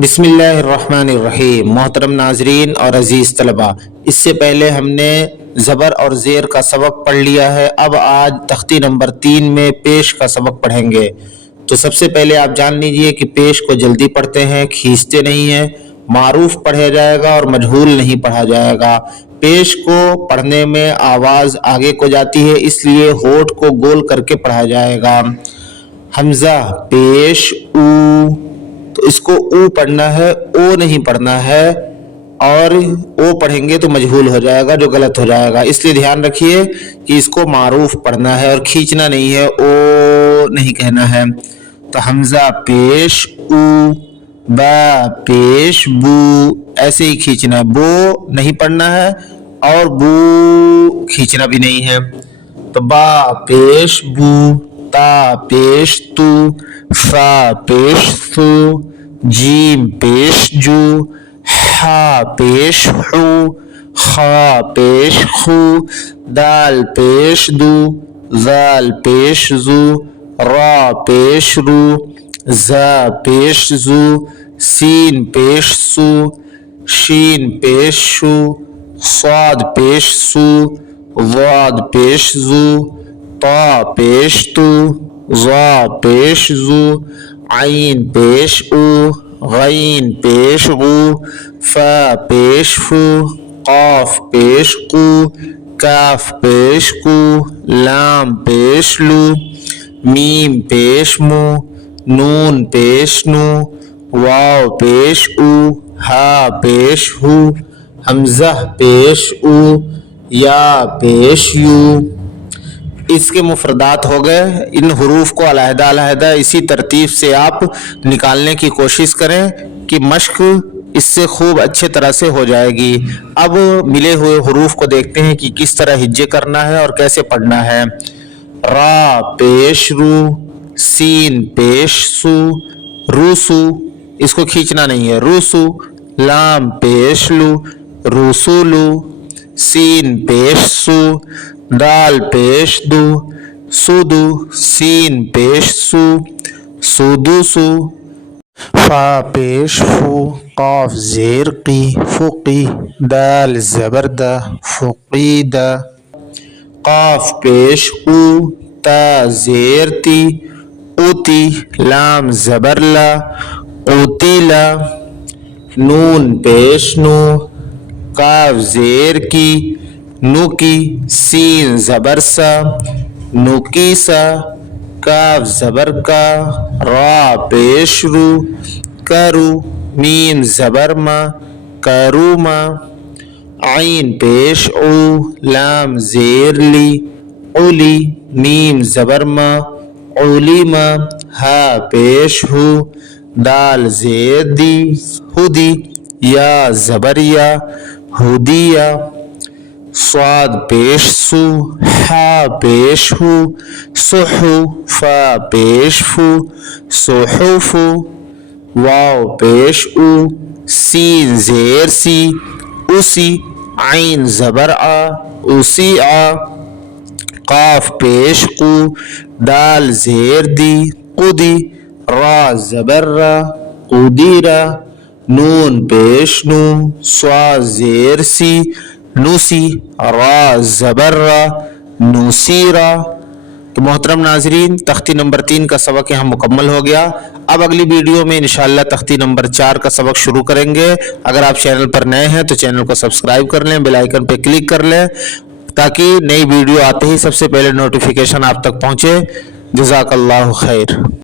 बिस्मिल्लाहिर्रहमानिर्रहीम। मोहतरम नाजरीन और अजीज़ तलबा, इससे पहले हमने ज़बर और ज़ेर का सबक पढ़ लिया है। अब आज तख्ती नंबर 3 में पेश का सबक पढ़ेंगे। तो सबसे पहले आप जान लीजिए कि पेश को जल्दी पढ़ते हैं, खींचते नहीं हैं। मारूफ पढ़ा जाएगा और मजहूल नहीं पढ़ा जाएगा। पेश को पढ़ने में आवाज़ आगे को जाती है, इसलिए होठ को गोल करके पढ़ा जाएगा। हमजा पेश ऊ, तो इसको ऊ पढ़ना है, ओ नहीं पढ़ना है। और ओ पढ़ेंगे तो मजहूल हो जाएगा, जो गलत हो जाएगा। इसलिए ध्यान रखिए कि इसको मारूफ पढ़ना है और खींचना नहीं है, ओ नहीं कहना है। तो हमजा पेश ऊ, बा पेश बू, ऐसे ही खींचना है। बो नहीं पढ़ना है और बू खींचना भी नहीं है। तो बा पेश बू, ता पेश तू, फा पेश सू, जीम पेश जू, हा पेश हू, खा पेश खू, दाल पेश दू, जाल पेश जू, रा पेश रू, जा पेश जू, सीन पेश सू, शीन पेश शू, स्वाद पेश सू, वाद पेश जू, ता पेश तू, ज़ा पेश जू, आइन पेश ऊ, गईन पेश गू, फा पेश फू, काफ पेश कू, काफ पेश कू, लाम पेश लू, मीम पेश मू, नून पेश नू, वाव पेश ऊ, हा पेश हू, हमजा पेश ऊ, या पेश यू। इसके मुफरदात हो गए। इन हुरूफ को अलहदा अलहदा इसी तरतीब से आप निकालने की कोशिश करें कि मश्क इससे खूब अच्छे तरह से हो जाएगी। अब मिले हुए हुरूफ को देखते हैं कि किस तरह हिज्जे करना है और कैसे पढ़ना है। रा पेश रू, सीन पेश सू, रूसू, इसको खींचना नहीं है, रूसू, लाम पेश लू, रूसुलू, सीन पेश सू, दाल पेश दू, सुदू, सीन पेश सू, सुदुसू, फा पेश फू, काफ जेर की, फुकी, दाल जबरदा, फुकीदा, काफ पेश ऊ, ता जेर ती, उती, लाम जबरला, उतीला, नून पेश नू, काफ जेर की, नुकी, सीन जबर सा, नुकीसा, काफ जबर का, रा पेश रू, करू, मीम जबर मा, करूमा, आइन पेश ऊ, लाम जेर ली, उली, मीम जबर मा, उलीमा, हा पेश हू, दाल जेर दी, हुदी, या जबरिया, हुदिया, स्वाद पेश सू, हा पेश हू, सुहू, फा पेश फू, सुहुफू, वाव पेश ऊ, सीन जेर सी, उसी, आइन जबर आ, उसी आ, काफ पेश कू, दाल जेर दी, कुदी, रा जबर्रा, कुदीरा, नून पेश नू, स्वाद जेर सी, नूसी, रा जबर्रा, नूसीरा। तो मोहतरम नाजरीन, तख्ती नंबर 3 का सबक यहाँ मुकम्मल हो गया। अब अगली वीडियो में इंशाअल्लाह तख्ती नंबर 4 का सबक शुरू करेंगे। अगर आप चैनल पर नए हैं तो चैनल को सब्सक्राइब कर लें, बेल आइकन पर क्लिक कर लें, ताकि नई वीडियो आते ही सबसे पहले नोटिफिकेशन आप तक पहुँचे। जज़ाकल्लाहु खैर।